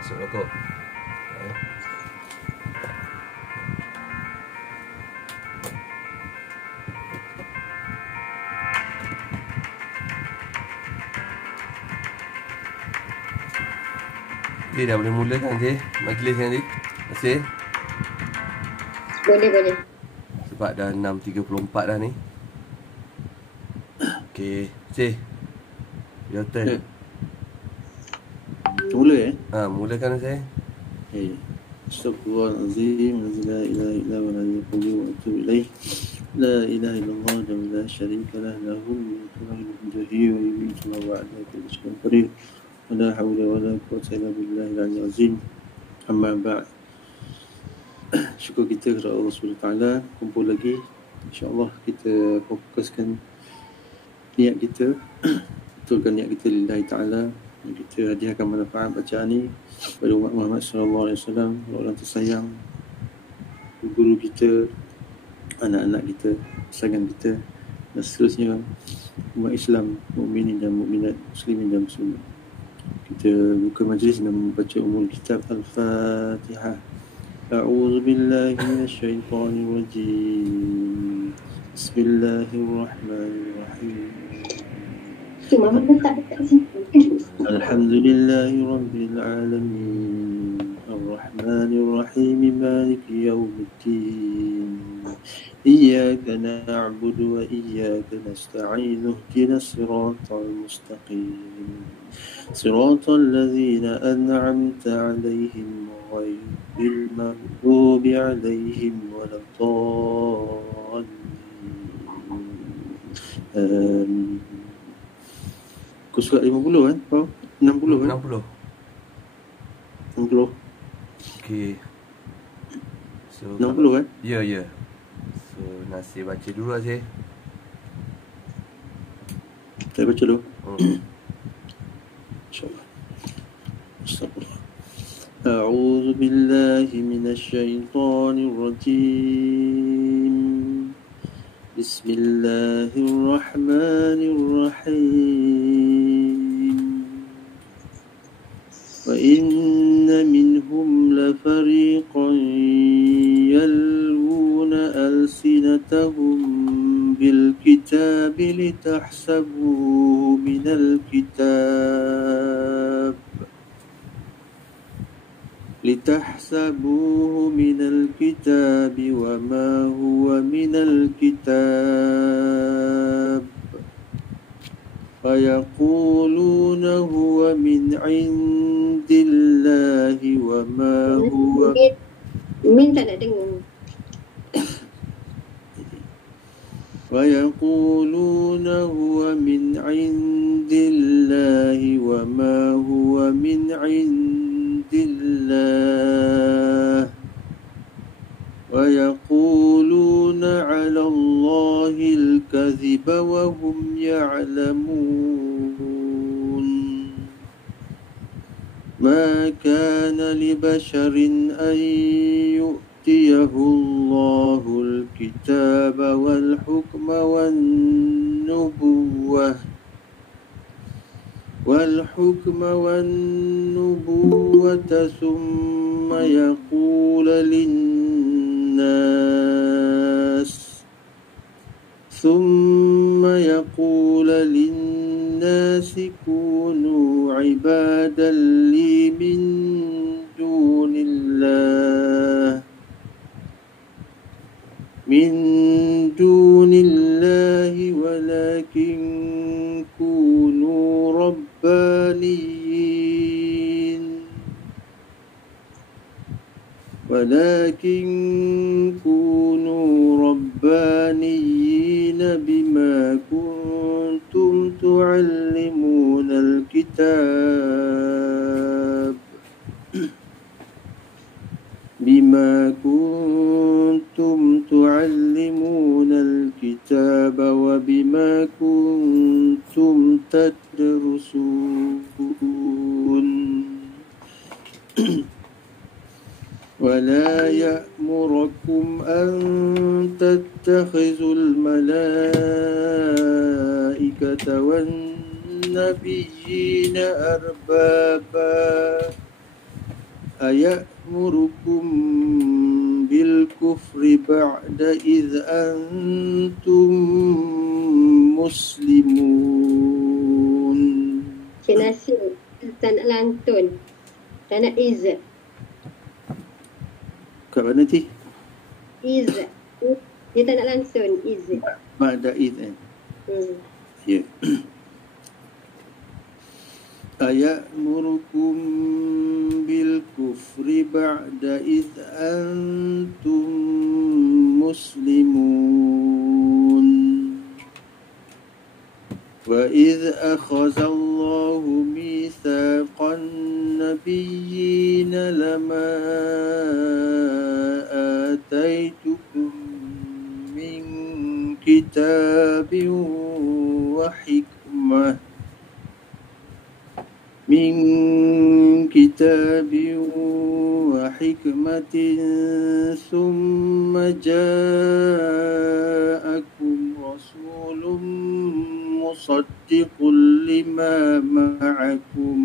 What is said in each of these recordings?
masuk rokok. Okay, dah boleh mulakan Cik majlis kan Cik? Terima kasih. Boleh. Sebab dah 6.34 dah ni. Okay, Cik, your turn. Mula Mulakan saya. Astaghfirullahaladzim. La ilaha illa wa la yaqulu wa atubu ilaih. La ilaha illallah wa la syarika lah lahu mulku wa yuhyi wa yumiitu wa huwa ala kulli syai'in qadir. Wa la hawla wa la quwwata illa billahil aliyyil azim. Amma ba'd. Syukur kita kepada Allah SWT kumpul lagi. InsyaAllah kita fokuskan niat kita, betulkan niat kita lillahi ta'ala. Kita hadiahkan manfaat bacaan ni kepada umat Muhammad SAW, orang tersayang, guru kita, anak-anak kita, pasangan kita, dan seterusnya umat Islam, mukminin dan mukminat, muslimin dan muslimat. Kita buka majlis dengan membaca umul kitab Al-Fatihah. A'udzu billahi minasyaitonir rajim. Bismillahirrahmanirrahim. Cuma letak dekat situ. Alhamdulillahi Rabbil Alamin. Ar-Rahmanir-Rahim. Maliki Yawmiddin. Iyyaka na'budu wa iyyaka nasta'in. Ihdinas siratal mustaqim. Siratal ladzina an'amta 'alaihim ghairil maghdubi 'alaihim waladdallin. Kau surat 50 kan? Oh, 60 kan? 60. Okay. So 60 kan? Ya. So Nasir baca dulu lah Cik. Saya baca dulu. InsyaAllah. Astagfirullah. A'udzu billahi minasyaitonir rajim. Bismillahirrahmanirrahim. Wa inna minhum lafariqan yalwuna alsinatahum bil kitabi litahsabuhu minal kitab من الكتاب وما هو من الكتاب فيقولون هو من عند الله وما هو Min tak nak dengar. ويقولون هو من عند الله وما هو من عند الله ويقولون على الله الكذب وهم يعلمون ما كان لبشر أن يؤتيه الله الكتاب والحكم والنبوة ثم يقول للناس كونوا عبادا لي من دون الله ولكن كونوا ربانيين بما كنتم تعلمون الكتاب وبما كنتم تدرسون ولا يأمركم أن تتخذوا الملائكة والنبيين أربابا aya'murukum bil kufri ba'da idh antum muslimun. Cik Nasir, tak nak lantun. Tak nak iz. Kat mana ti? Iz. Dia tak nak lantun, iz. Ba'da idh Ya. Aya'murukum bil kufri ba'da idh antum muslimun. Wa idh akhadha Allahu mithaqan nabiyyina lama ataitukum min kitabin wa hikmah thumma ja'akum rasulun musaddiqun lima ma'akum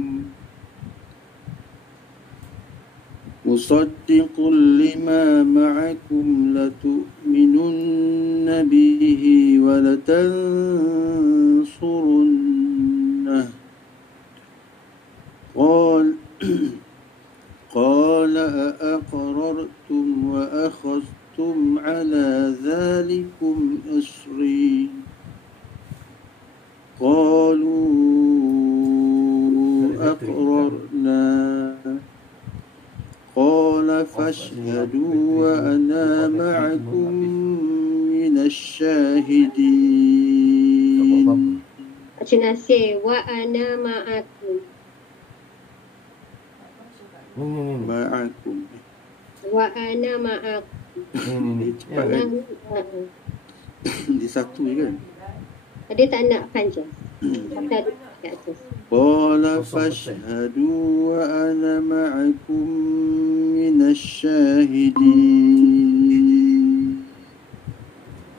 latu'minunna bihi wa latansurunnah. قال أأقررتم وأخذتم على ذلكم إصري قالوا أقررنا قال فاشهدوا وأنا معكم من الشاهدين. Cik Nasir, wa ana ma'akum. Ma'akum. Wa ana ma'akum. Ni. Cepat kan? Di satu je kan? Dia tak nak panjang. Kata dia kat atas. Qala fashhadu wa ana ma'akum minas syahidin.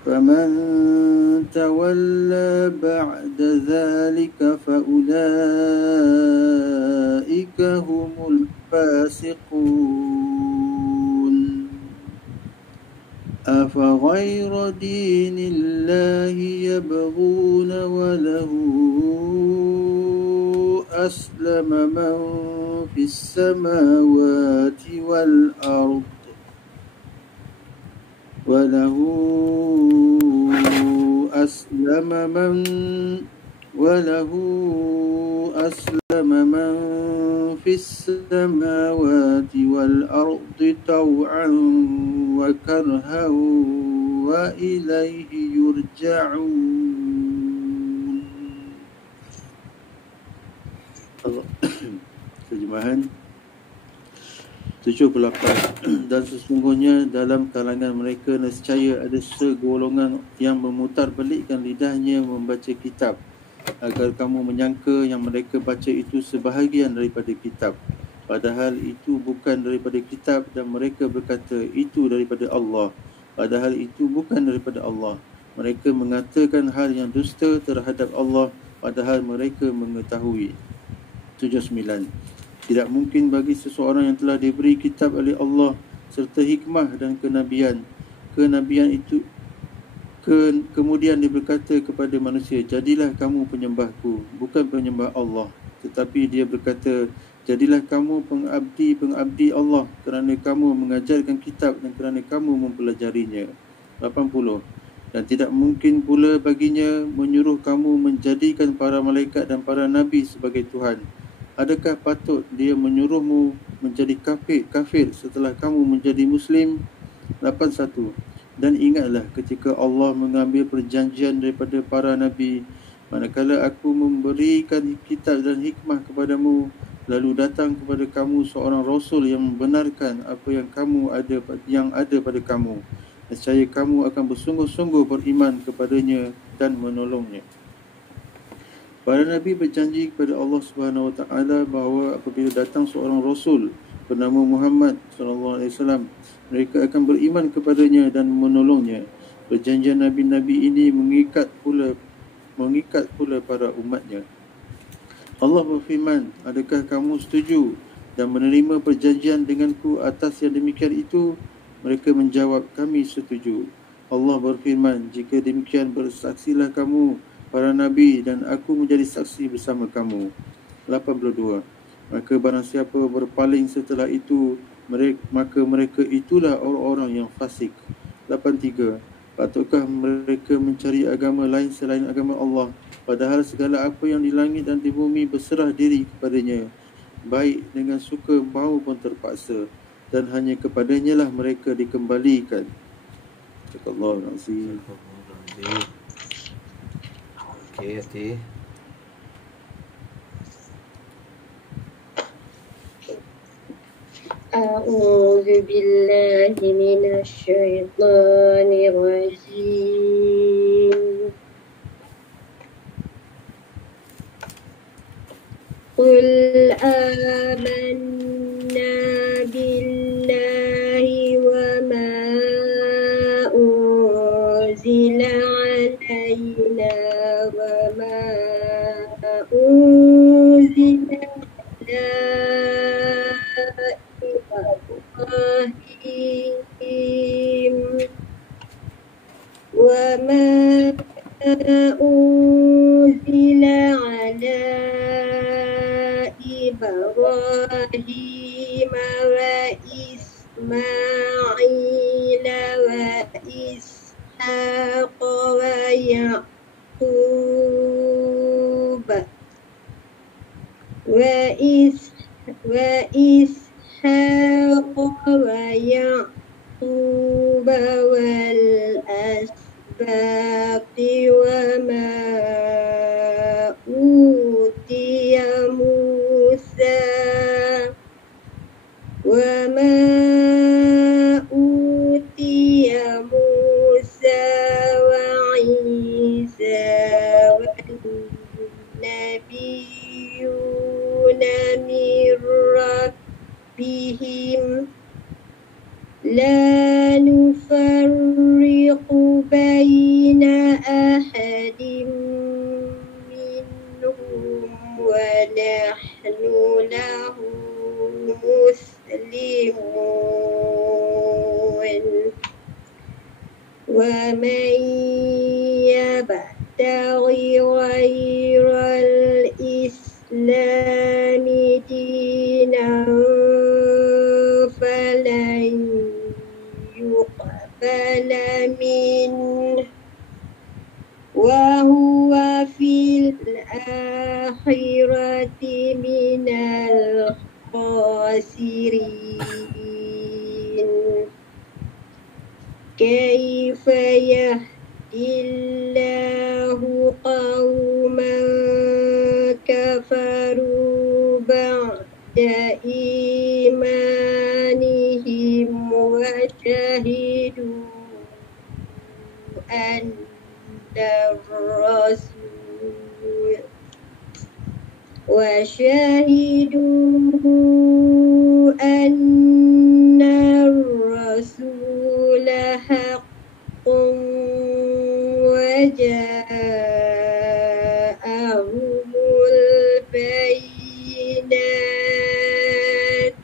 Faman tawalla ba'da dhalika faulaika humul fasiqun. أفغير دين الله يبغون وله أسلم من في السماوات والأرض وله أسلم من في السماوات والأرض طوعا وكرها وإليه يرجعون. Terjemahan 78. Dan sesungguhnya dalam kalangan mereka nescaya ada segolongan yang memutarbalikkan lidahnya membaca kitab, agar kamu menyangka yang mereka baca itu sebahagian daripada kitab, padahal itu bukan daripada kitab, dan mereka berkata itu daripada Allah, padahal itu bukan daripada Allah. Mereka mengatakan hal yang dusta terhadap Allah, padahal mereka mengetahui. 79. Tidak mungkin bagi seseorang yang telah diberi kitab oleh Allah serta hikmah dan kenabian itu kemudian dia berkata kepada manusia, jadilah kamu penyembahku, bukan penyembah Allah. Tetapi dia berkata, jadilah kamu pengabdi Allah, kerana kamu mengajarkan kitab dan kerana kamu mempelajarinya. 80. Dan tidak mungkin pula baginya menyuruh kamu menjadikan para malaikat dan para nabi sebagai Tuhan. Adakah patut dia menyuruhmu menjadi kafir setelah kamu menjadi Muslim? 81. Dan ingatlah ketika Allah mengambil perjanjian daripada para nabi, manakala aku memberikan kitab dan hikmah kepadamu, lalu datang kepada kamu seorang rasul yang membenarkan apa yang ada pada kamu, nescaya kamu akan bersungguh-sungguh beriman kepadanya dan menolongnya. Para nabi berjanji kepada Allah Subhanahu Wa Taala bahawa apabila datang seorang rasul bernama Muhammad sallallahu alaihi wasallam, mereka akan beriman kepadanya dan menolongnya. Perjanjian nabi-nabi ini mengikat pula para umatnya. Allah berfirman, adakah kamu setuju dan menerima perjanjian denganku atas yang demikian itu? Mereka menjawab, kami setuju. Allah berfirman, jika demikian bersaksilah kamu, para nabi, dan aku menjadi saksi bersama kamu. 82. Maka barang siapa berpaling setelah itu, maka mereka itulah orang-orang yang fasik. 83. Patutkah mereka mencari agama lain selain agama Allah, padahal segala apa yang di langit dan di bumi berserah diri kepadanya, baik dengan suka maupun terpaksa, dan hanya kepadanya lah mereka dikembalikan. Astagfirullahaladzim. Astagfirullahaladzim. Okey, hati. أعوذ بالله من الشيطان الرجيم. قل آمنا بالله وما أنزل علينا وما أنزل على إبراهيم وما أنزل على إبراهيم وإسماعيل وإسحاق ويعقوب وإسحاق ويعقوب والأسباط وما أوتي موسى وعيسى والنبيون من ربهم لا نفرق بين أحد منهم ونحن له مسلمون. ومن يبتغي غير الإسلام دينا فلن يقبل منه وهو في الآخرة من الخاسرين. كيف يهدي الله قوما كفروا بعد إيمانهم وشهدوا أن الرسول حق وجاءهم البينات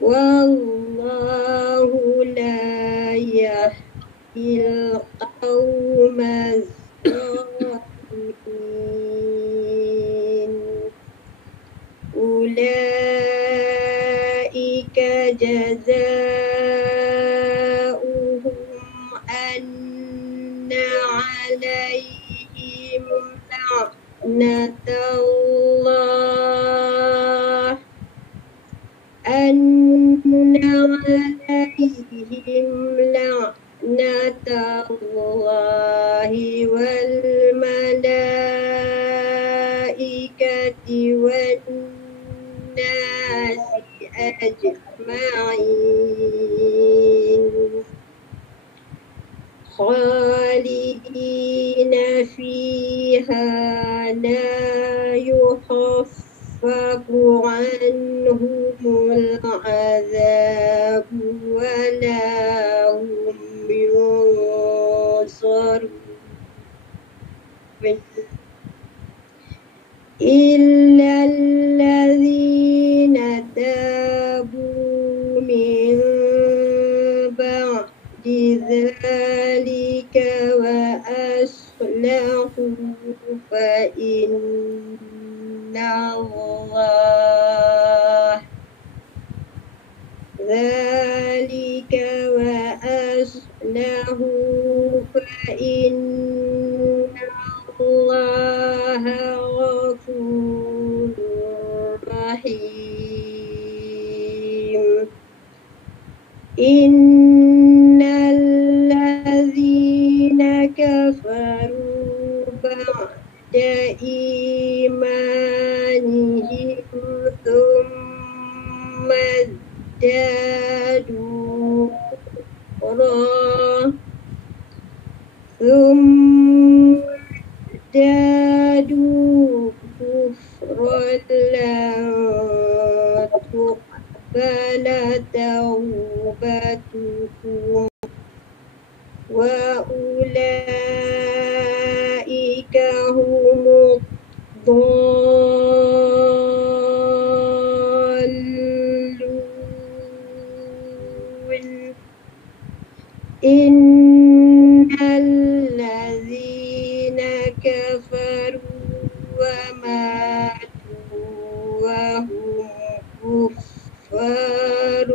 والله لا يهدي القوم الظالمين. أولئك جزاؤهم أن عليهم لعنة الله والملائكة والناس أجمعين خالدين فيها لا يخفف عنهم العذاب ولا هم ينصرون إلا الذين فإن الله غفور رحيم إن الذين كفروا بعد إيمانهم ثم ازدادوا كفرا لن تقبل توبتهم وأولئك هم الضالون إن الذين كفروا وماتوا وهم كفار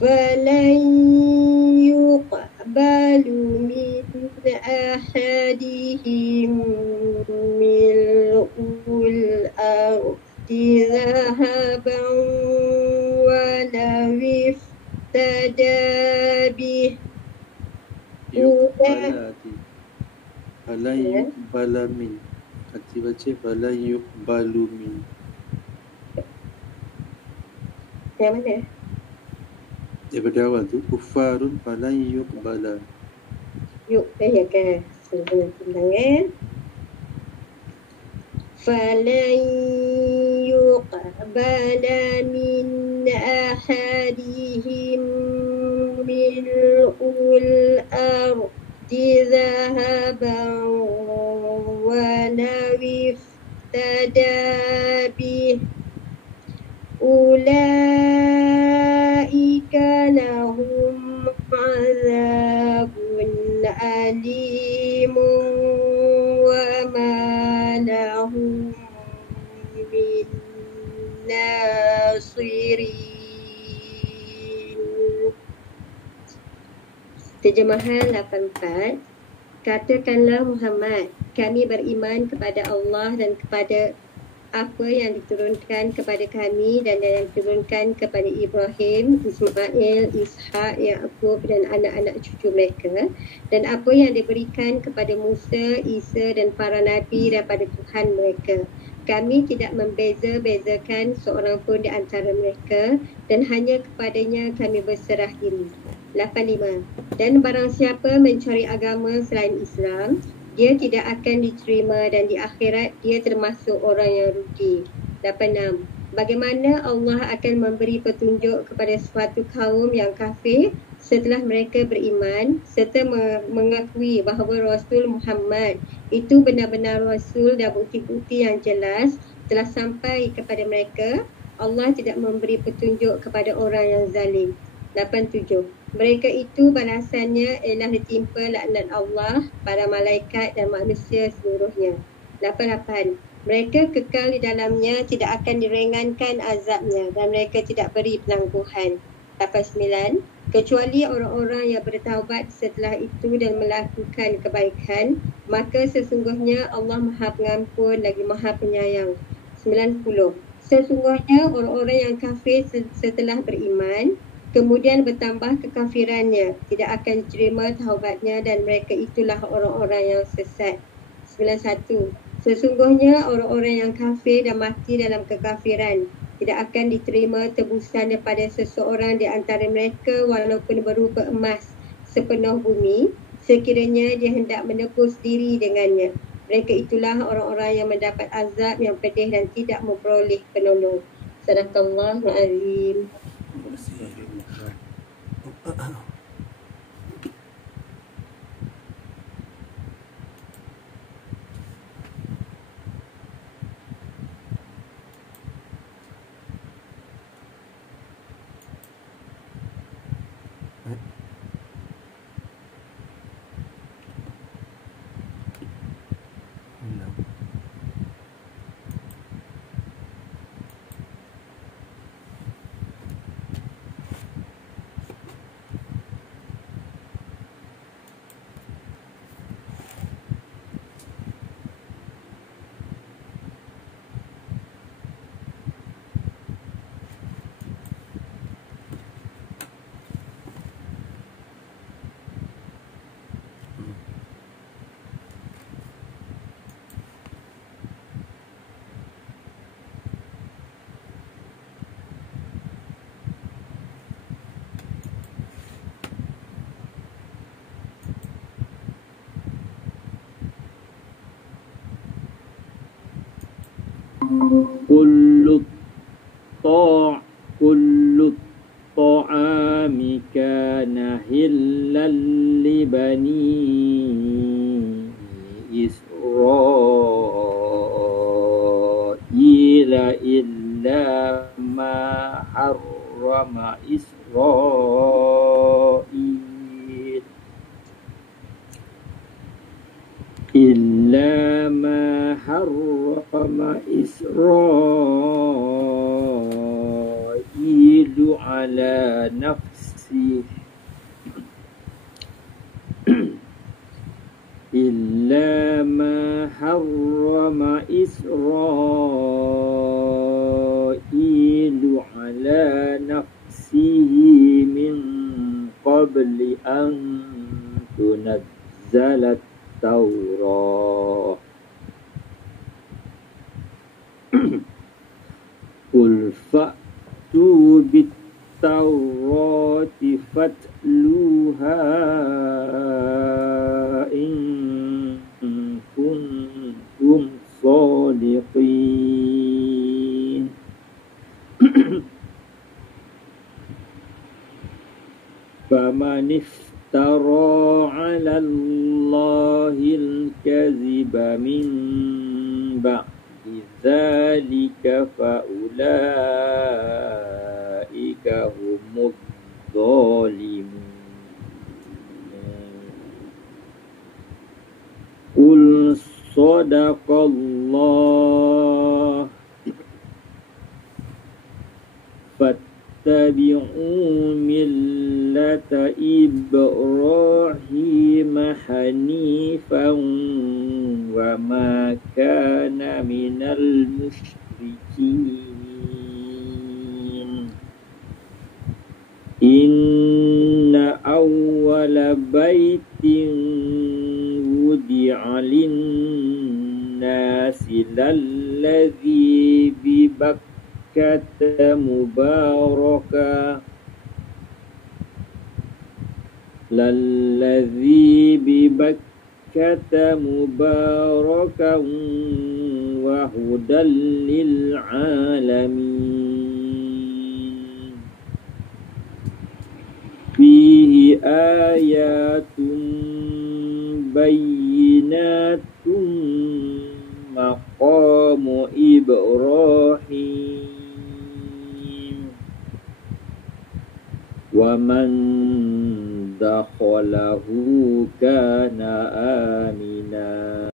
فلن يقبل من أحدهم ملء الأرض ذهبا ولو افتدى به Falan yuqbala min. Hati baca falan yuqbalu min. Yang mana? Daripada awal tu kufarun falan yuqbala. Yuk, ya kan? Sebelum tundangan. فلن يقبل من أحدهم ملء الأرض ذهبا ولو افتدى به أولئك لهم عذاب أليم وما لهم من ناصرين. Terjemahan 84. Katakanlah Muhammad, kami beriman kepada Allah dan kepada apa yang diturunkan kepada kami dan yang diturunkan kepada Ibrahim, Ismail, Ishak, Yaqub dan anak-anak cucu mereka, dan apa yang diberikan kepada Musa, Isa dan para nabi daripada Tuhan mereka. Kami tidak membeza-bezakan seorang pun di antara mereka dan hanya kepadanya kami berserah diri. 85. Dan barang siapa mencari agama selain Islam, dia tidak akan diterima dan di akhirat dia termasuk orang yang rugi. 86. Bagaimana Allah akan memberi petunjuk kepada suatu kaum yang kafir setelah mereka beriman serta mengakui bahawa Rasul Muhammad itu benar-benar Rasul dan bukti-bukti yang jelas telah sampai kepada mereka. Allah tidak memberi petunjuk kepada orang yang zalim. 87. Mereka itu balasannya ialah ditimpa laknat Allah pada malaikat dan manusia seluruhnya. 88. Mereka kekal di dalamnya, tidak akan diringankan azabnya dan mereka tidak beri penangguhan. 89. Kecuali orang-orang yang bertaubat setelah itu dan melakukan kebaikan, maka sesungguhnya Allah Maha Pengampun lagi Maha Penyayang. 90. Sesungguhnya orang-orang yang kafir setelah beriman kemudian bertambah kekafirannya, tidak akan diterima taubatnya dan mereka itulah orang-orang yang sesat. 91. Sesungguhnya orang-orang yang kafir dan mati dalam kekafiran, tidak akan diterima tebusan daripada seseorang di antara mereka walaupun berupa emas sepenuh bumi, sekiranya dia hendak menebus diri dengannya. Mereka itulah orang-orang yang mendapat azab yang pedih dan tidak memperoleh penolong. Sadaqallahul Azim. كل الطعام كان حلا لبني إسرائيل إلا ما حرم إسرائيل على نفسه إلا ما حرم إسرائيل على نفسه من قبل أن تنزل التوراة قل فأتوا بالتوراة فاتلوها إن كنتم صادقين فمن افترى على الله الكذب من بعد ذلك فأولئك هم الظالمون قل صدق الله فاتبعوا ملة إبراهيم حنيفا وما كان من المشركين إن أول بيت وضع للناس للذي ببكة مباركا وهدى للعالمين فيه آيات بينات مقام إبراهيم ومن دخله كان آمنا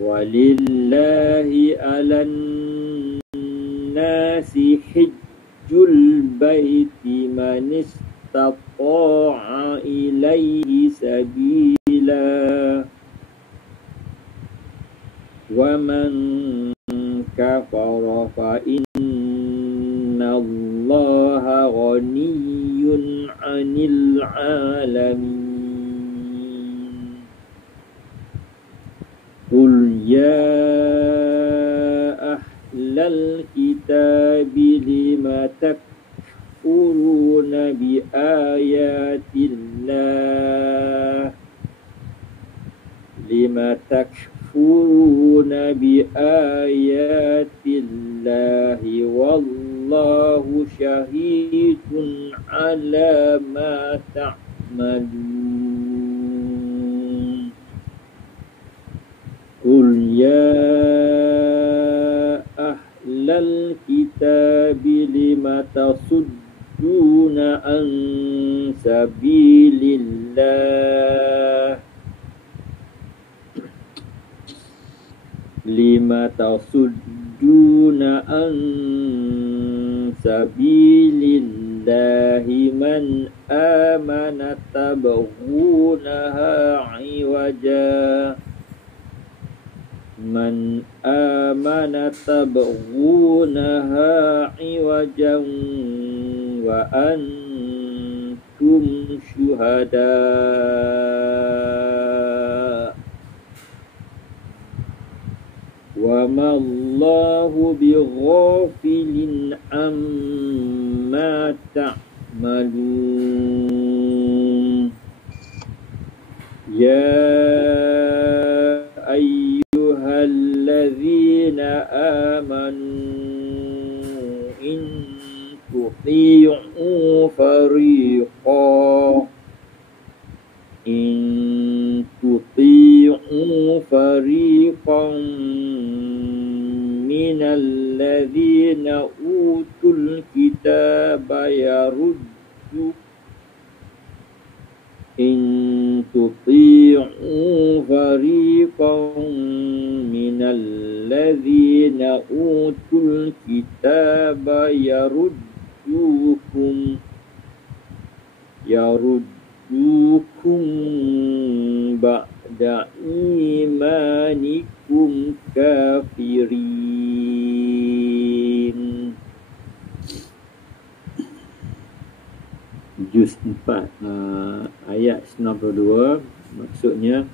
ولله على الناس حج البيت من استطاع إليه سبيلا ومن كفر فإن الله غني عن العالمين قل يا أهل الكتاب لم تكفرون بآيات الله والله شهيد على ما تعملون قل يا أهل الكتاب لم تصدون عن سبيل الله لم تصدون عن سبيل الله من آمن تبغونها عوجا وأنتم شهداء وما الله بغافل عما تعملون يا أيها الذين fariqan minal ladzina utul kitaba in tuti'u fariqan minal ladzina utul kitaba yaruddukum ba'da imanikum kafirin. Juz 4 ayat 92, maksudnya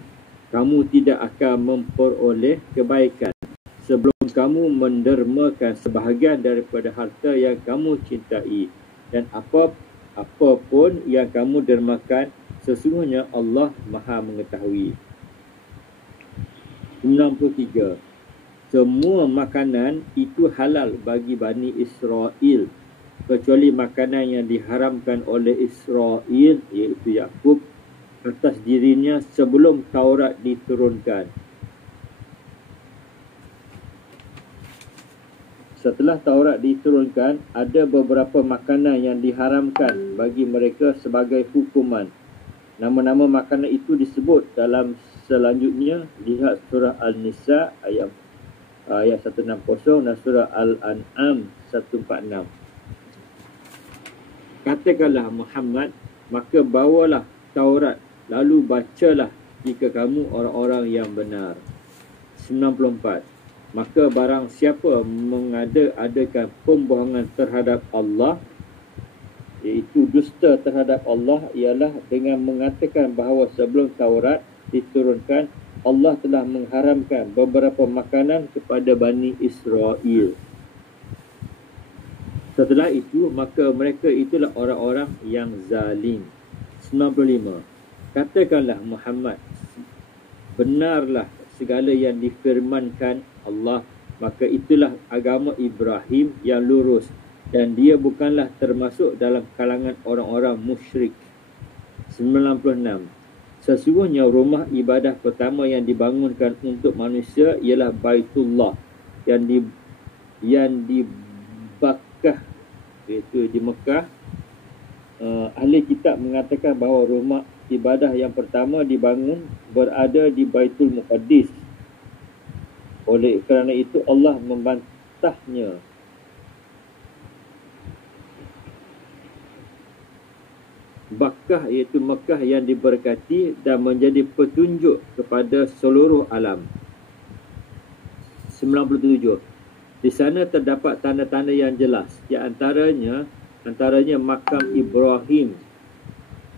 kamu tidak akan memperoleh kebaikan sebelum kamu mendermakan sebahagian daripada harta yang kamu cintai, dan apapun yang kamu dermakan, sesungguhnya Allah Maha mengetahui. 93. Semua makanan itu halal bagi Bani Israel kecuali makanan yang diharamkan oleh Israel, iaitu Yakub, atas dirinya sebelum Taurat diturunkan. Setelah Taurat diturunkan, ada beberapa makanan yang diharamkan bagi mereka sebagai hukuman. Nama-nama makanan itu disebut dalam selanjutnya. Lihat surah Al-Nisa ayat 160 dan surah Al-An'am 146. Katakanlah Muhammad, maka bawalah Taurat, lalu bacalah jika kamu orang-orang yang benar. 94. Maka barang siapa mengada-adakan pembohongan terhadap Allah, iaitu dusta terhadap Allah, ialah dengan mengatakan bahawa sebelum Taurat diturunkan, Allah telah mengharamkan beberapa makanan kepada Bani Israel. Setelah itu, maka mereka itulah orang-orang yang zalim. 95. Katakanlah Muhammad, benarlah segala yang difirmankan Allah, maka itulah agama Ibrahim yang lurus, dan dia bukanlah termasuk dalam kalangan orang-orang musyrik. 96. Sesungguhnya rumah ibadah pertama yang dibangunkan untuk manusia ialah Baitullah yang di Bakkah, iaitu di Mekah. Ahli kitab mengatakan bahawa rumah ibadah yang pertama dibangun berada di Baitul Muqaddis. Oleh kerana itu Allah membantahnya. Bakkah iaitu Mekah yang diberkati dan menjadi petunjuk kepada seluruh alam. 97. Di sana terdapat tanda-tanda yang jelas, di antaranya makam Ibrahim.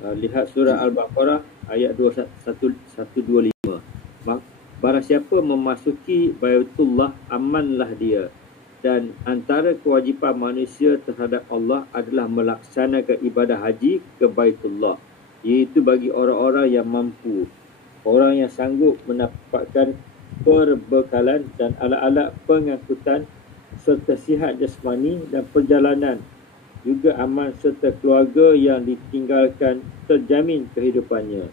Lihat surah Al-Baqarah ayat 125. Barang siapa memasuki Baitullah, amanlah dia. Dan antara kewajipan manusia terhadap Allah adalah melaksanakan ibadah haji ke Baitullah, iaitu bagi orang-orang yang mampu, orang yang sanggup mendapatkan perbekalan dan alat-alat pengangkutan serta sihat jasmani, dan perjalanan juga aman serta keluarga yang ditinggalkan terjamin kehidupannya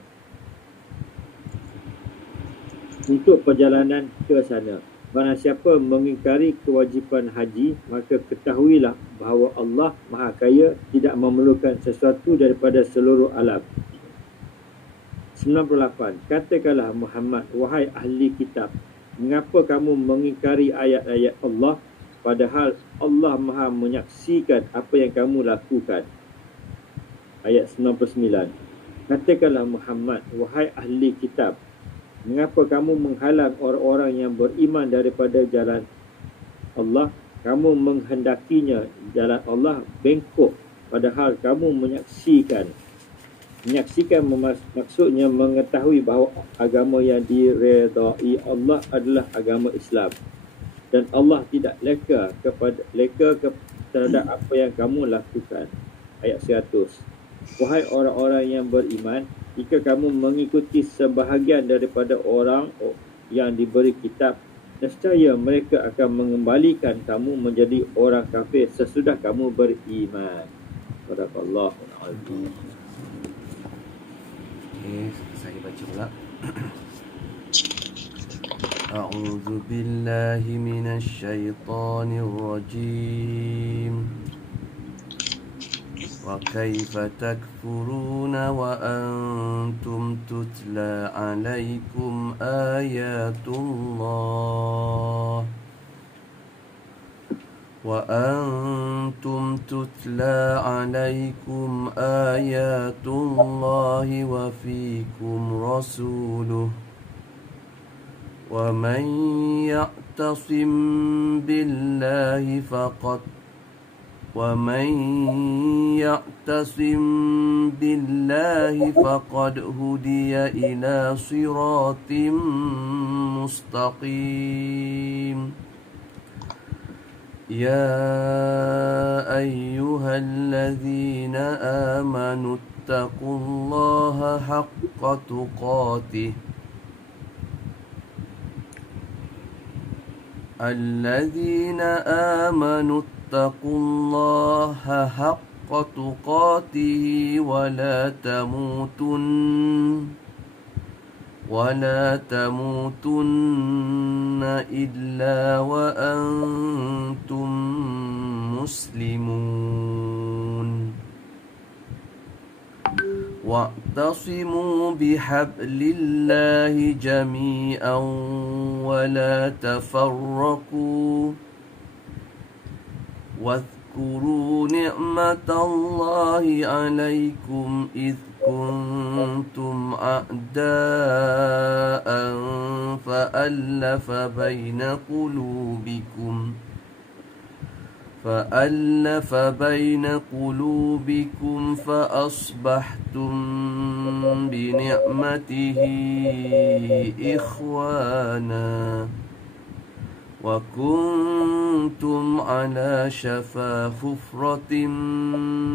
untuk perjalanan ke sana. Barang siapa mengingkari kewajipan haji, maka ketahuilah bahawa Allah Maha Kaya, tidak memerlukan sesuatu daripada seluruh alam. 98. Katakanlah Muhammad, wahai ahli kitab, mengapa kamu mengingkari ayat-ayat Allah, padahal Allah Maha menyaksikan apa yang kamu lakukan. Ayat 99. Katakanlah Muhammad, wahai ahli kitab, mengapa kamu menghalang orang-orang yang beriman daripada jalan Allah? Kamu menghendakinya jalan Allah bengkok, padahal kamu menyaksikan. Menyaksikan maksudnya mengetahui bahawa agama yang diredai Allah adalah agama Islam. Dan Allah tidak leka terhadap apa yang kamu lakukan. Ayat 100. Wahai orang-orang yang beriman, jika kamu mengikuti sebahagian daripada orang yang diberi kitab, nescaya mereka akan mengembalikan kamu menjadi orang kafir sesudah kamu beriman. Barakallahu azim. Okey, saya baca pula. أعوذ بالله من الشيطان الرجيم وكيف تكفرون وأنتم تتلى عليكم آيات الله وفيكم رسوله ومن يعتصم بالله فقد هدي إلى صراط مستقيم يا أيها الذين آمنوا اتقوا الله حق تقاته الذين آمنوا اتقوا الله حق تقاته ولا تموتن إلا وأنتم مسلمون واعتصموا بحبل الله جميعا ولا تفرقوا واذكروا نعمة الله عليكم إذ كنتم أعداء فألف بين قلوبكم فأصبحتم بنعمته إخوانا وكنتم على شفا حفرة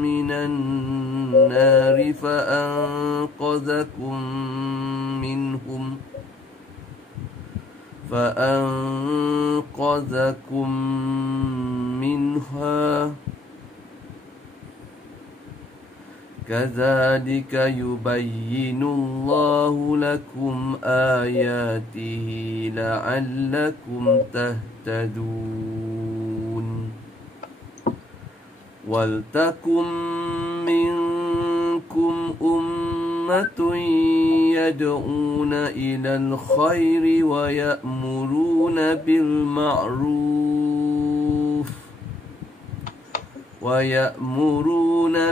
من النار فأنقذكم منها كذلك يبين الله لكم آياته لعلكم تهتدون ولتكن منكم أمة يدعون إلى الخير ويأمرون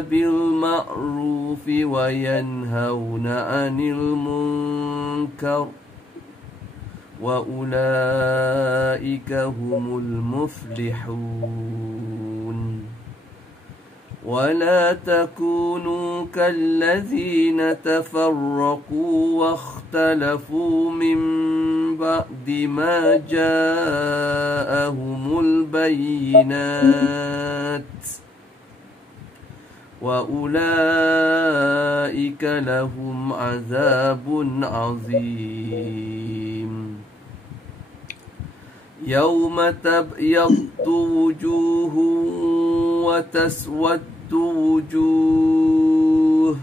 بالمعروف وينهون عن المنكر وأولئك هم المفلحون ولا تكونوا كالذين تفرقوا واختلفوا من بعد ما جاءهم البينات وأولئك لهم عذاب عظيم يوم تبيض وجوه وتسود وجوه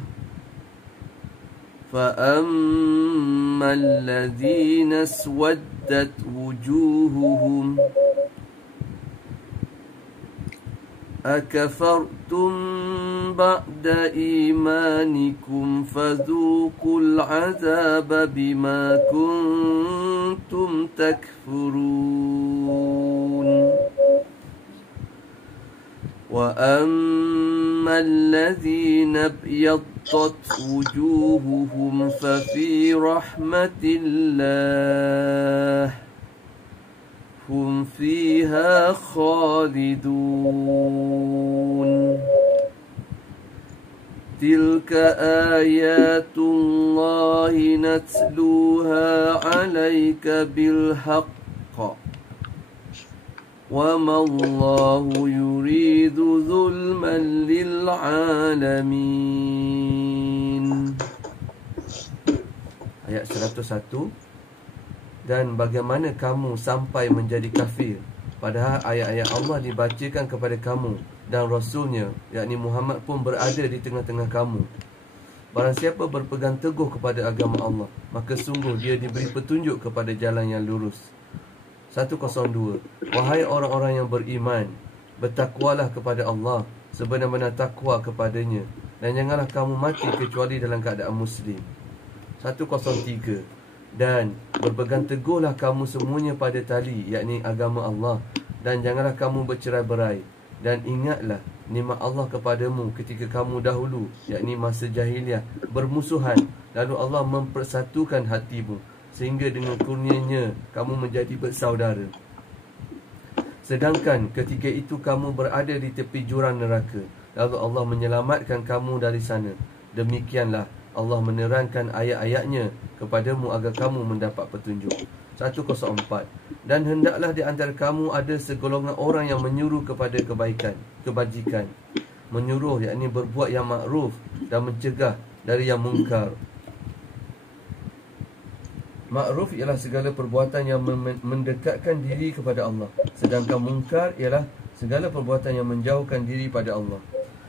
فأما الذين اسودت وجوههم أكفرتم بعد إيمانكم فذوقوا العذاب بما كنتم تكفرون وأما الذين ابيضت وجوههم ففي رحمة الله هم فيها خالدون تلك آيات الله نتلوها عليك بالحق وما الله يريد ظلما للعالمين. Ayat 101. Dan bagaimana kamu sampai menjadi kafir, padahal ayat-ayat Allah dibacakan kepada kamu dan Rasulnya, yakni Muhammad pun berada di tengah-tengah kamu. Barang siapa berpegang teguh kepada agama Allah, maka sungguh dia diberi petunjuk kepada jalan yang lurus. 102. Wahai orang-orang yang beriman, bertakwalah kepada Allah sebenar-benar takwa kepadanya, dan janganlah kamu mati kecuali dalam keadaan muslim. 103. Dan berpegang teguhlah kamu semuanya pada tali, yakni agama Allah, dan janganlah kamu bercerai-berai. Dan ingatlah nikmat Allah kepadamu ketika kamu dahulu, yakni masa jahiliah, bermusuhan, lalu Allah mempersatukan hatimu, sehingga dengan kurnianya kamu menjadi bersaudara. Sedangkan ketika itu kamu berada di tepi jurang neraka, lalu Allah menyelamatkan kamu dari sana. Demikianlah Allah menerangkan ayat-ayatnya kepadamu agar kamu mendapat petunjuk. 104. Dan hendaklah di antara kamu ada segolongan orang yang menyuruh kepada kebaikan, kebajikan, menyuruh yakni berbuat yang makruf, dan mencegah dari yang mungkar. Makruf ialah segala perbuatan yang mendekatkan diri kepada Allah, sedangkan mungkar ialah segala perbuatan yang menjauhkan diri pada Allah.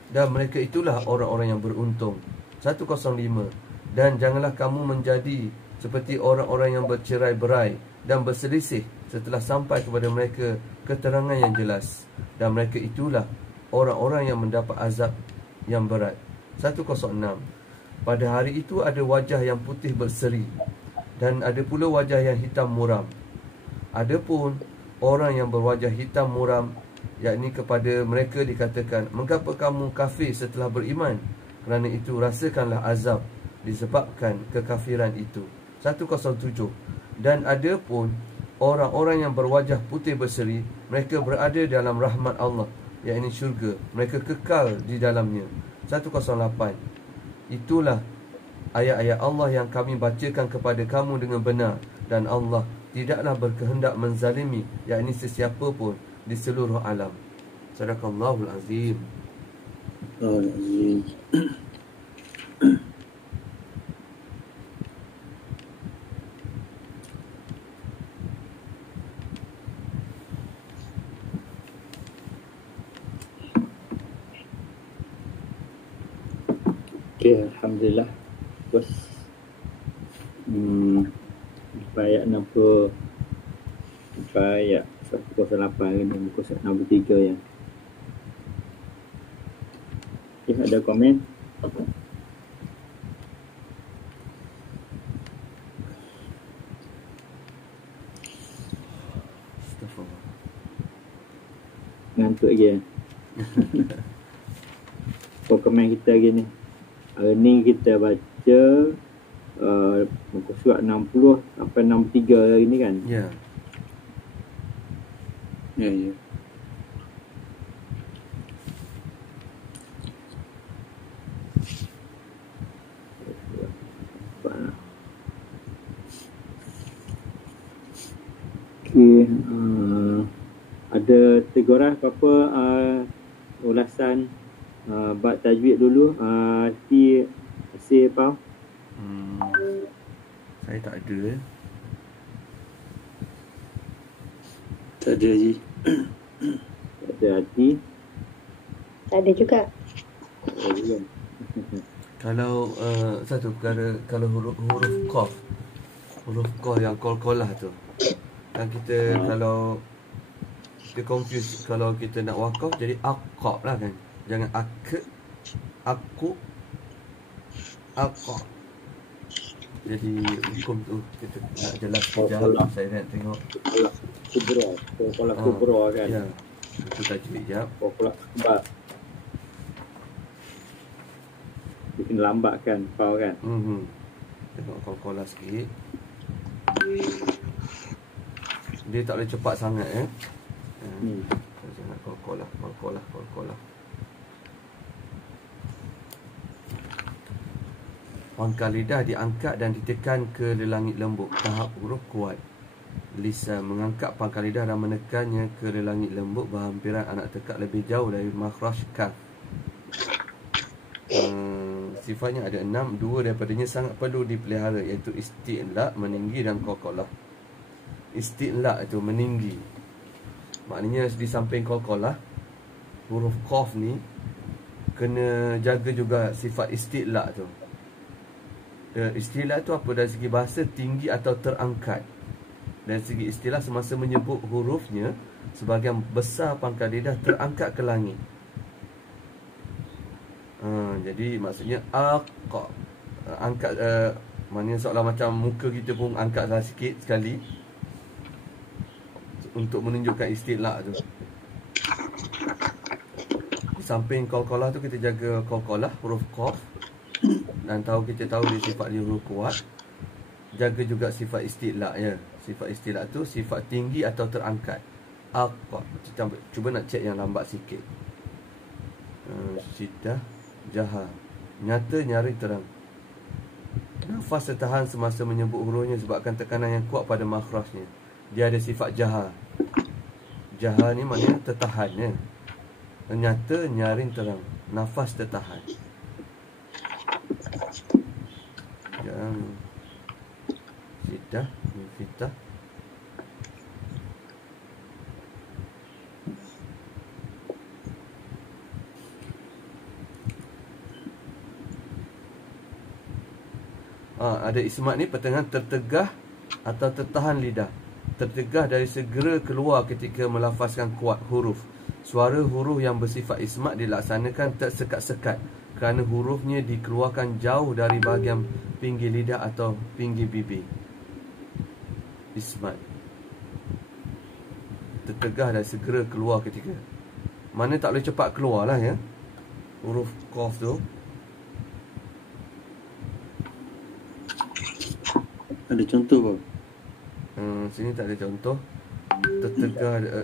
Dan mereka itulah orang-orang yang beruntung. 105. Dan janganlah kamu menjadi seperti orang-orang yang bercerai-berai dan berselisih setelah sampai kepada mereka keterangan yang jelas, dan mereka itulah orang-orang yang mendapat azab yang berat. 106. Pada hari itu ada wajah yang putih berseri, dan ada pula wajah yang hitam muram. Adapun orang yang berwajah hitam muram, yakni kepada mereka dikatakan, mengapa kamu kafir setelah beriman? Kerana itu rasakanlah azab disebabkan kekafiran itu. 107. Dan ada pun orang-orang yang berwajah putih berseri, mereka berada dalam rahmat Allah, yakni syurga, mereka kekal di dalamnya. 108. Itulah ayat-ayat Allah yang kami bacakan kepada kamu dengan benar, dan Allah tidaklah berkehendak menzalimi, yakni sesiapa pun di seluruh alam. Sadaqallahul azim. Azim. Okay, Alhamdulillah. Terus ayat 60 sampai ayat 108 ini, muka 63 ya. Okay, ada komen? Ngantuk lagi ya? Apa komen kita lagi ni? Hari ni kita baca muka surat 60 sampai 63 hari ni kan? Ya. Ya. Okay, ada teguran apa-apa ulasan bab tajwid dulu, si Pau? Saya tak ada. Tak ada Haji. Tak ada hati. Tak ada juga. Kalau satu perkara, kalau huruf qaf yang qalqalah tu, kan kita kalau kita confuse, kalau kita nak wakaf jadi aqab lah kan, jangan aku. Jadi hukum tu kita nak jelas sekejap. Saya nak tengok Kalau kubra kan. ya, itu tajwid sekejap. Kalau lambat, bikin lambat kan, Pau kan. Tengok qalqalah sikit. Dia tak boleh cepat sangat Jangan qalqalah. Pangkal lidah diangkat dan ditekan ke lelangit lembut, tahap huruf kuat. Lisan mengangkat pangkal lidah dan menekannya ke lelangit lembut, berhampiran anak tekak lebih jauh dari makhraj kaf. Sifatnya ada 6, 2 daripadanya sangat perlu dipelihara, iaitu isti'la, meninggi, dan qalqalah. Isti'la itu meninggi, maknanya di samping qalqalah, huruf qaf ni kena jaga juga sifat isti'la tu. Istilah tu apa? Dari segi bahasa, tinggi atau terangkat. Dari segi istilah, semasa menyebut hurufnya, sebahagian besar pangkal lidah terangkat ke langit. Jadi maksudnya aqa, angkat, maknanya seolah macam muka kita pun angkatlah sikit sekali untuk menunjukkan istilah tu. Di samping qalqalah tu kita jaga qalqalah, huruf qaf, dan kita tahu dia sifat dia huruf kuat. Jaga juga sifat istilah ya. Sifat istilah tu sifat tinggi atau terangkat. Aqa. Cuba nak cek yang lambat sikit. Syiddah, jaha, nyata, nyaring, terang. Nafas tertahan semasa menyebut hurufnya sebabkan tekanan yang kuat pada makhrajnya. Dia ada sifat jaha. Jaha ni maknanya tertahan ya. Nyata, nyaring, terang. Nafas tertahan. Yang Syiddah, Fitah. Ada ismat ni pertengahan tertegah atau tertahan lidah. Tertegah dari segera keluar ketika melafazkan kuat huruf. Suara huruf yang bersifat ismat dilaksanakan tersekat-sekat kerana hurufnya dikeluarkan jauh dari bahagian pinggir lidah atau pinggir bibir. Ismat tertegah dan segera keluar ketika. Mana tak boleh cepat keluar lah ya. Huruf qaf tu. Ada contoh apa? Sini tak ada contoh. Tertegah,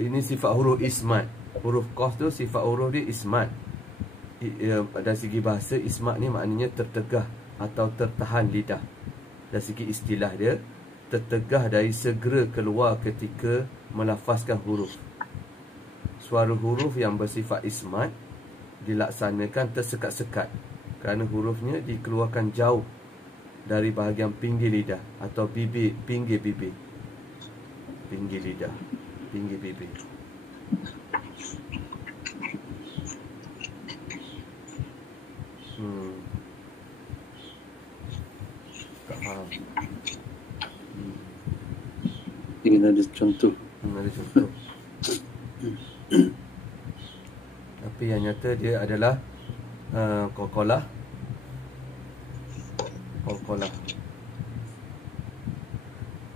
ini sifat huruf ismat. Huruf qaf tu sifat huruf dia ismat. Dari segi bahasa, ismat ni maknanya tertegah atau tertahan lidah. Dari segi istilah dia, tertegah dari segera keluar ketika melafazkan huruf. Suara huruf yang bersifat ismat dilaksanakan tersekat-sekat kerana hurufnya dikeluarkan jauh dari bahagian pinggir lidah atau bibir, pinggir bibir. Pinggir lidah, pinggir bibir. Tak faham. Ingin ada contoh. Ada contoh. Tapi yang nyata dia adalah qalqalah.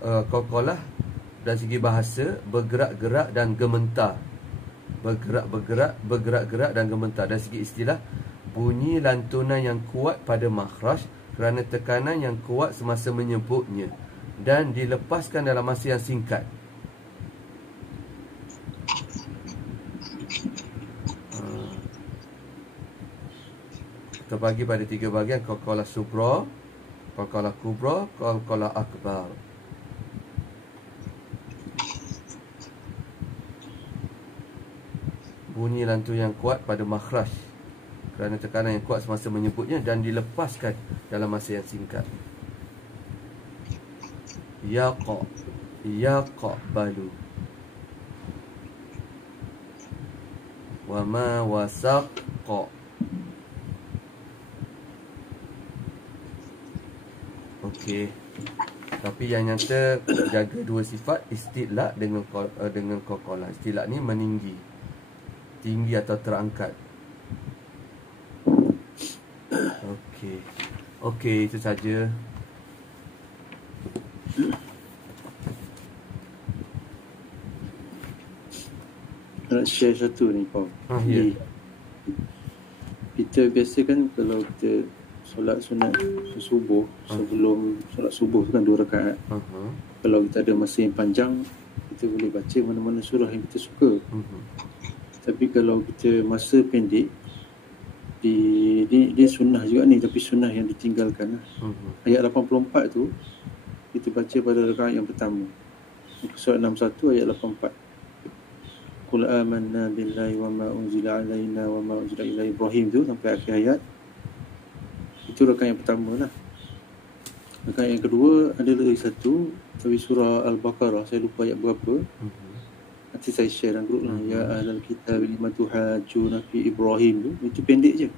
Qalqalah dari segi bahasa bergerak-gerak dan gementar. Bergerak-gerak dan gementar. Dari segi istilah, bunyi lantunan yang kuat pada makhraj kerana tekanan yang kuat semasa menyebutnya dan dilepaskan dalam masa yang singkat. Terbagi pada 3 bahagian: qalqalah sughra, qalqalah kubra, qalqalah akbar. Bunyi lantu yang kuat pada makhraj kerana tekanan yang kuat semasa menyebutnya dan dilepaskan dalam masa yang singkat. Yaqbalu wa ma wasaqqa. Okey. Tapi yang nyata jaga dua sifat, istilah dengan qalqalah. Istilah ni meninggi, tinggi atau terangkat. Okey, itu saja. Nak share satu ni Pak. Ya. Kita biasa kan kalau kita solat sunat subuh, sebelum solat subuh tu kan 2 rakaat. Kalau kita ada masa yang panjang, kita boleh baca mana-mana surah yang kita suka. Tapi kalau kita masa pendek, dia sunnah juga ni, tapi sunnah yang ditinggalkan lah. Ayat 84 tu kita baca pada rakaat yang pertama. Surah 61 ayat 84. Qul amanna billahi wa ma unzila alaina wa ma unzila ila Ibrahim tu sampai akhir ayat. Itu rakaat yang pertama lah. Rakaat yang kedua ada lagi satu, tapi surah Al-Baqarah, saya lupa ayat berapa. Nanti saya share dalam grup lah. Ya ahlal kitab lima tuhajjuna fi Ibrahim tu. Itu pendek je.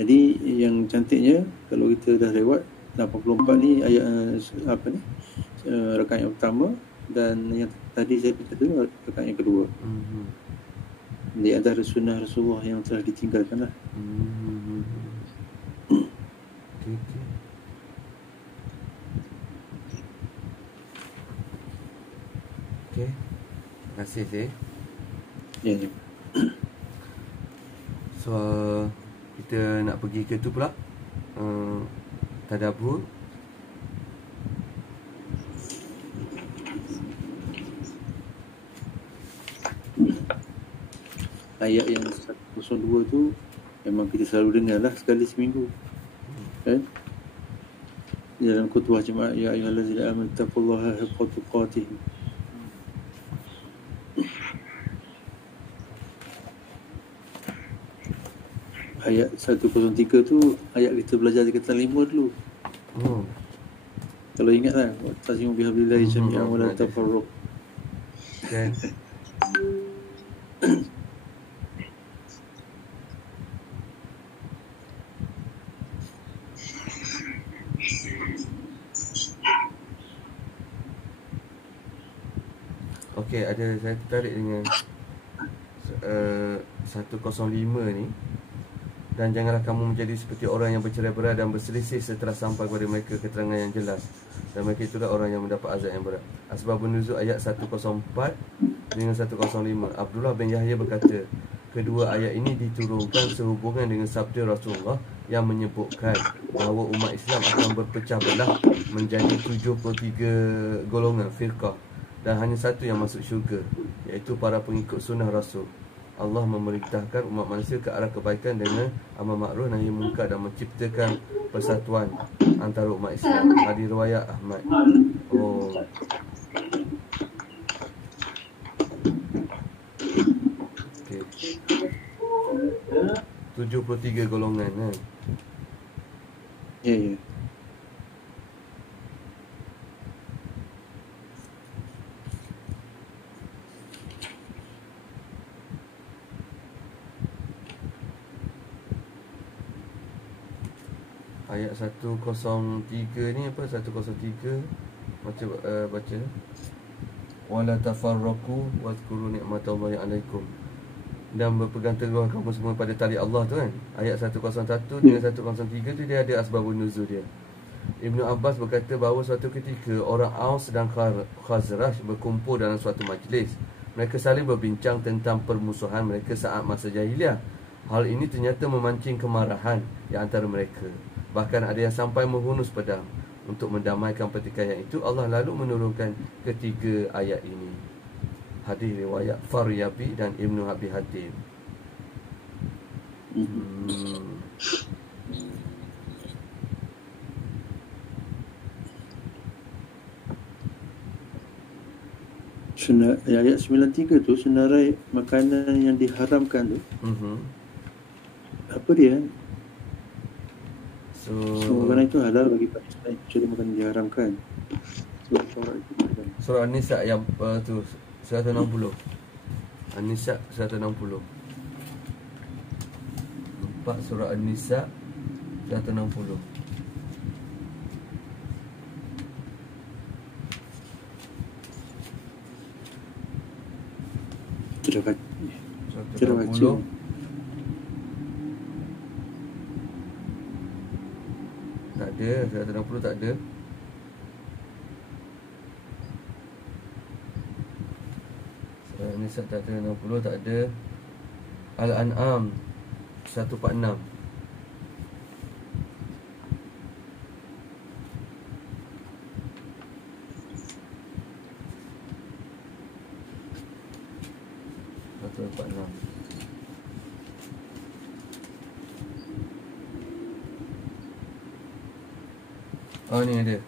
Jadi yang cantiknya kalau kita dah lewat 84 ni ayat rakaat yang pertama, dan yang tadi saya baca tu rakaat yang kedua. Di antara sunnah Rasulullah yang telah ditinggalkan lah. Okay. Okay. Terima kasih Syekh. Ya. So kita nak pergi ke tu pula, tadabbur. Ayat yang 102 tu memang kita selalu dengar lah sekali seminggu, kan? Dalam khutbah jemaah, ya ayyuhallazina amanu taqullaha haqqa tuqatih. Ayat 103 tu ayat kita belajar di kata 5 dulu. Kalau ingat lah, wa'tasimu bihablillahi jami'an wa la tafarraqu. Kan? Okey, ada saya tertarik dengan 105 ni. Dan janganlah kamu menjadi seperti orang yang bercerai-berai dan berselisih setelah sampai kepada mereka keterangan yang jelas, dan mereka itulah orang yang mendapat azab yang berat. Asbabun nuzul ayat 104 dengan 105. Abdullah bin Yahya berkata, kedua ayat ini diturunkan sehubungan dengan sabda Rasulullah yang menyebutkan bahawa umat Islam akan berpecah belah menjadi 73 golongan firqah, dan hanya satu yang masuk syurga, iaitu para pengikut sunnah Rasul. Allah memerintahkan umat manusia ke arah kebaikan dengan amal makruf nahi munkar dan menciptakan persatuan antara umat Islam. Hadis riwayat Ahmad. Oh. Okey. 73 golongan kan. Ya. Ayat 103 ni apa? 103 baca wala tafarraqu wadhkuru ni'matallahi 'alaikum, dan berpegang teguh kamu semua pada tali Allah tu kan. Ayat 101 dengan 103 tu dia ada asbabun nuzul dia. Ibnu Abbas berkata bahawa suatu ketika orang Aus dan Khazraj berkumpul dalam suatu majlis. Mereka saling berbincang tentang permusuhan mereka saat masa jahiliah. Hal ini ternyata memancing kemarahan di antara mereka. Bahkan ada yang sampai menghunus pedang. Untuk mendamaikan pertikaian itu, Allah lalu menurunkan ketiga ayat ini. Hadis riwayat Faryabi dan Ibnu Abi Hatim. Ayat 93 tu senarai makanan yang diharamkan tu. Apa dia? Semua makanan itu halal bagi Pakistan, kecuali makanan yang diharamkan. Surah An-Nisa yang tu 160. An-Nisa 160. 4 surah An-Nisa 160. Kita baca. Tak ada, 160 tak ada. Nisa 160 tak ada. Al-An'am 146. Oh ni ada.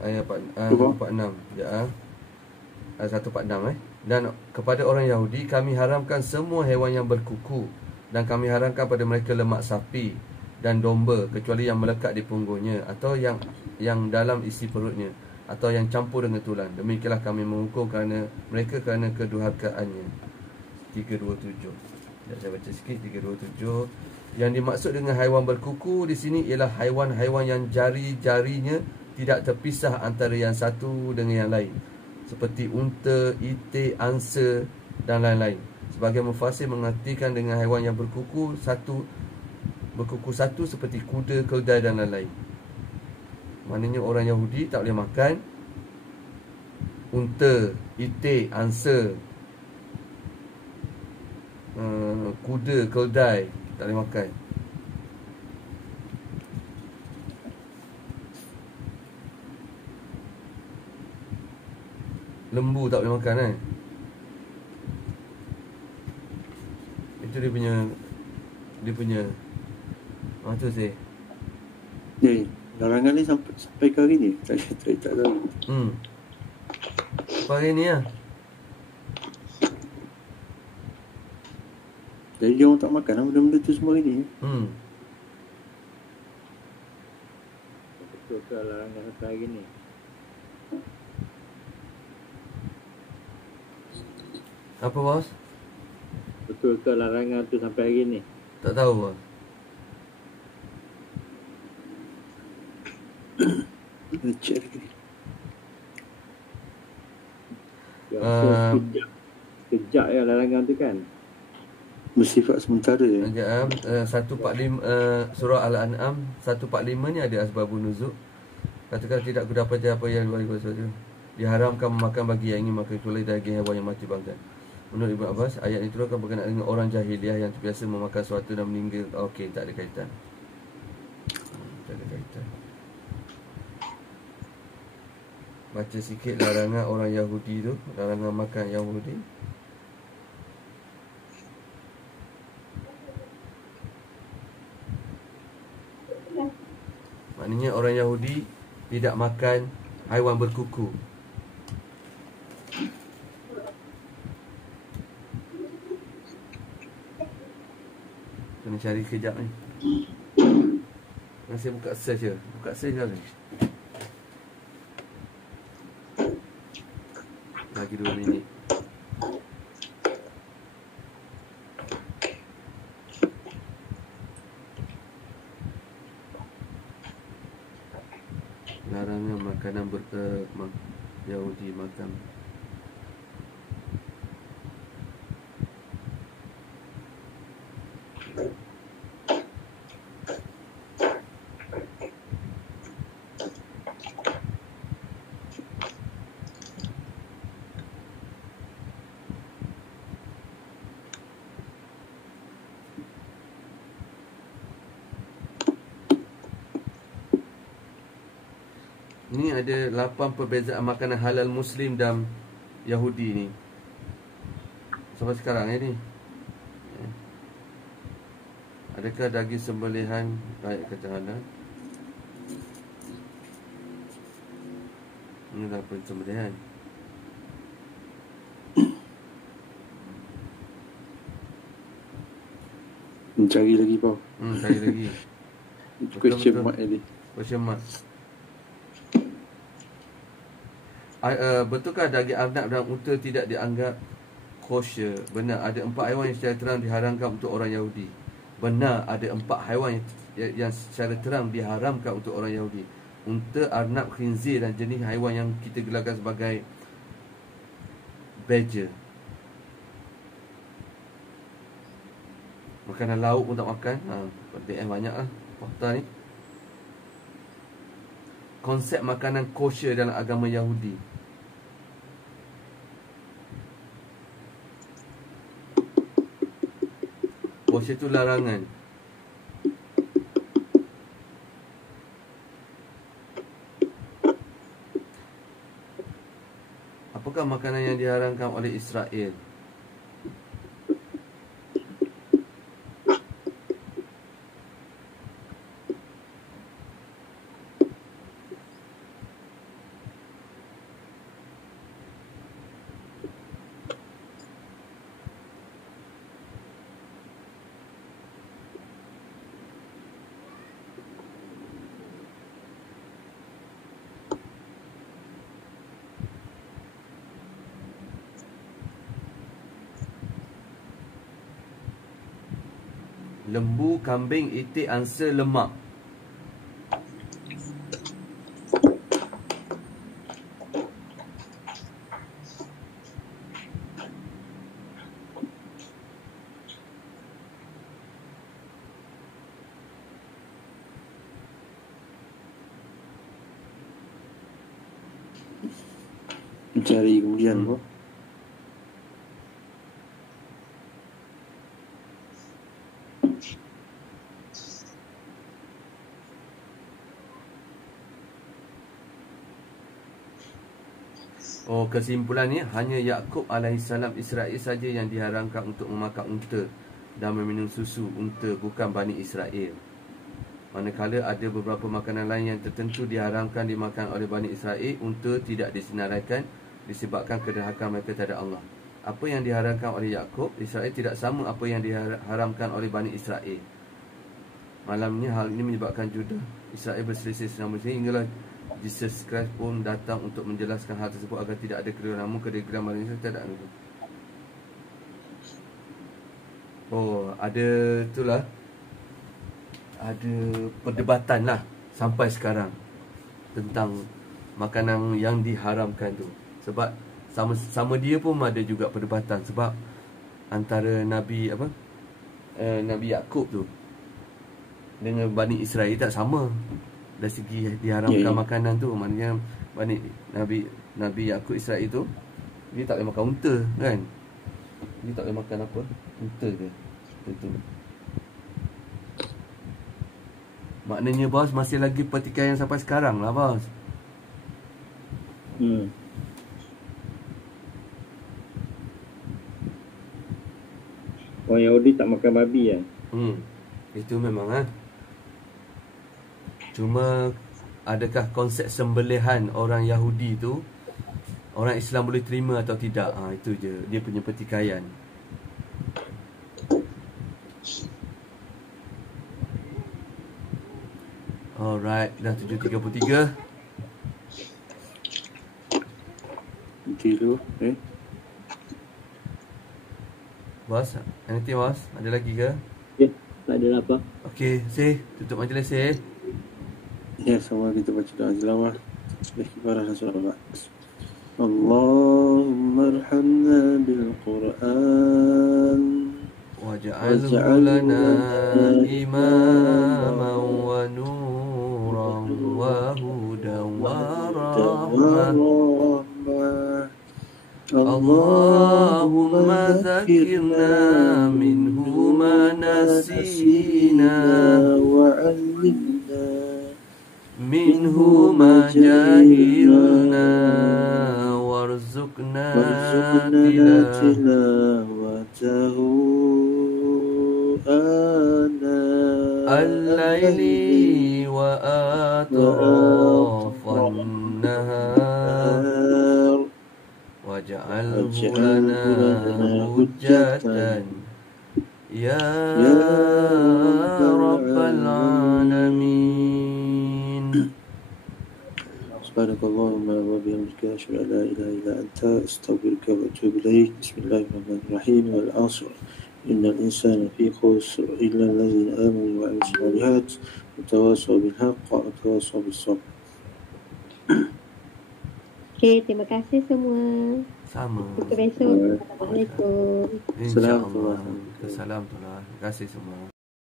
Ayat 146. Ya. Ayat 146 Dan kepada orang Yahudi kami haramkan semua hewan yang berkuku, dan kami haramkan pada mereka lemak sapi dan domba kecuali yang melekat di punggungnya, atau yang dalam isi perutnya, atau yang campur dengan tulang. Demikianlah kami menghukum kerana mereka kerana kedurhakaannya. 327. Saya baca sikit 327. Yang dimaksud dengan haiwan berkuku di sini ialah haiwan-haiwan yang jari-jarinya tidak terpisah antara yang satu dengan yang lain, seperti unta, itik, angsa dan lain-lain. Sebahagian mufassir mengartikan dengan haiwan yang berkuku satu seperti kuda, keldai dan lain-lain. Maknanya orang Yahudi tak boleh makan unta, itik, angsa, kuda, keldai, tak boleh makan. Lembu tak boleh makan kan. Itu dia punya tu saya. Larangan ni sampai ke hari ni. Tak tahu. Sampai hari ni lah. Jadi dia orang tak makan lah benda-benda tu semua hari ni. Betul ke larangan sampai hari ni? Apa bos? Betul ke larangan tu sampai hari ni? Tak tahu bos. Check lagi. Kejap ya larangan tu kan? Bersifat sementara ya. 145 surah Al-An'am 145 ni ada asbabun nuzul. Katakan tidak kudapati apa yang luar biasa itu. Diharamkan memakan bagi yang ingin makan kecuali daging hewan yang mati bangkai. Menurut Ibn Abbas, ayat itu akan berkenaan dengan orang jahiliah yang terbiasa memakan sesuatu dan meninggal. Okey, tak ada kaitan. Tak ada kaitan. Baca sikit larangan orang Yahudi tu, larangan makan Yahudi. Maknanya orang Yahudi tidak makan haiwan berkuku. Kena cari kejap ni. Masih buka search je. Buka search je. Lagi 2 minit. Larangan makanan Yahudi makan. Ini ada 8 perbezaan makanan halal Muslim dan Yahudi ni sampai sekarang ni. Adakah daging sembelihan baik kacang halal? Ini dah pun sembelihan. Cari lagi Pau. Cari lagi. Question mark tadi. Question mark. Betulkah daging arnab dan unta tidak dianggap kosher? Benar, ada 4 haiwan yang secara terang diharamkan untuk orang Yahudi. Benar, ada 4 haiwan yang secara terang diharamkan untuk orang Yahudi. Unta, arnab, khinzir dan jenis haiwan yang kita gelarkan sebagai badger. Makanan lauk pun tak makan. DM banyak lah fakta ni. Konsep makanan kosher dalam agama Yahudi. Kosher itu larangan. Apakah makanan yang diharamkan oleh Israel? lembu, kambing, itik, angsa, lemak. Mencari kemudian apa? Oh, kesimpulannya hanya Yakub alaihissalam Israel saja yang diharamkan untuk memakan unta dan meminum susu unta, bukan Bani Israel. Manakala ada beberapa makanan lain yang tertentu diharamkan dimakan oleh Bani Israel, unta tidak disenaraikan disebabkan kederhakan mereka terhadap Allah. Apa yang diharamkan oleh Yakub Israel tidak sama apa yang diharamkan oleh Bani Israel. Malamnya hal ini menyebabkan Judah Israel berselisih selama hinggalah Jesus Christ pun datang untuk menjelaskan hal tersebut agar tidak ada kedua namun kedua Bani Israel tidak ada. Oh, ada itulah, ada perdebatan lah sampai sekarang tentang makanan yang diharamkan tu. Sebab sama dia pun ada juga perdebatan sebab antara Nabi Nabi Yakub tu dengan Bani Israel tak sama dari segi diharamkan makanan tu. Maknanya Nabi Yakub Israel tu dia tak boleh makan unta kan. Dia tak boleh makan apa? Unta ke? Itu. Maknanya bos masih lagi pertikaian sampai sekarang lah bos. Orang Yahudi tak makan babi ya? Itu memang Cuma adakah konsep sembelihan orang Yahudi tu orang Islam boleh terima atau tidak? Itu je dia punya pertikaian. Alright, dah 7.33. Kilo, Bos, anything bos? Ada lagi ke? Tak ada apa. Okey, tutup majlis Ya, sama kita baca doa tilawah. Tasbih kifarah dan salawat. Allahumma arhamna bil Qur'an waj'alhu lana imaman wa nuran wa hudan wa rahmah. Allahumma zakirna minhu ma nasina wa 'allimna minhu ma jahilna warzuqna tilawatahu ana al-laili wa atrafan nahar waj'alhu lana hujjatan ya rabbal alamin. Subhanakallahumma wa bihamdika asyhadu an la ilaha illa anta astaghfiruka wa atubu ilaik. Bismillahirrahmanirrahim. Wal 'ashr innal insana fi khusr illa alladhina amanu wa 'amilus shalihat wa tawassaw bil haqq wa tawassaw bis sabr. Okey, terima kasih semua. Sama. Sampai besok. Assalamualaikum. InsyaAllah. Assalamualaikum. Terima kasih semua.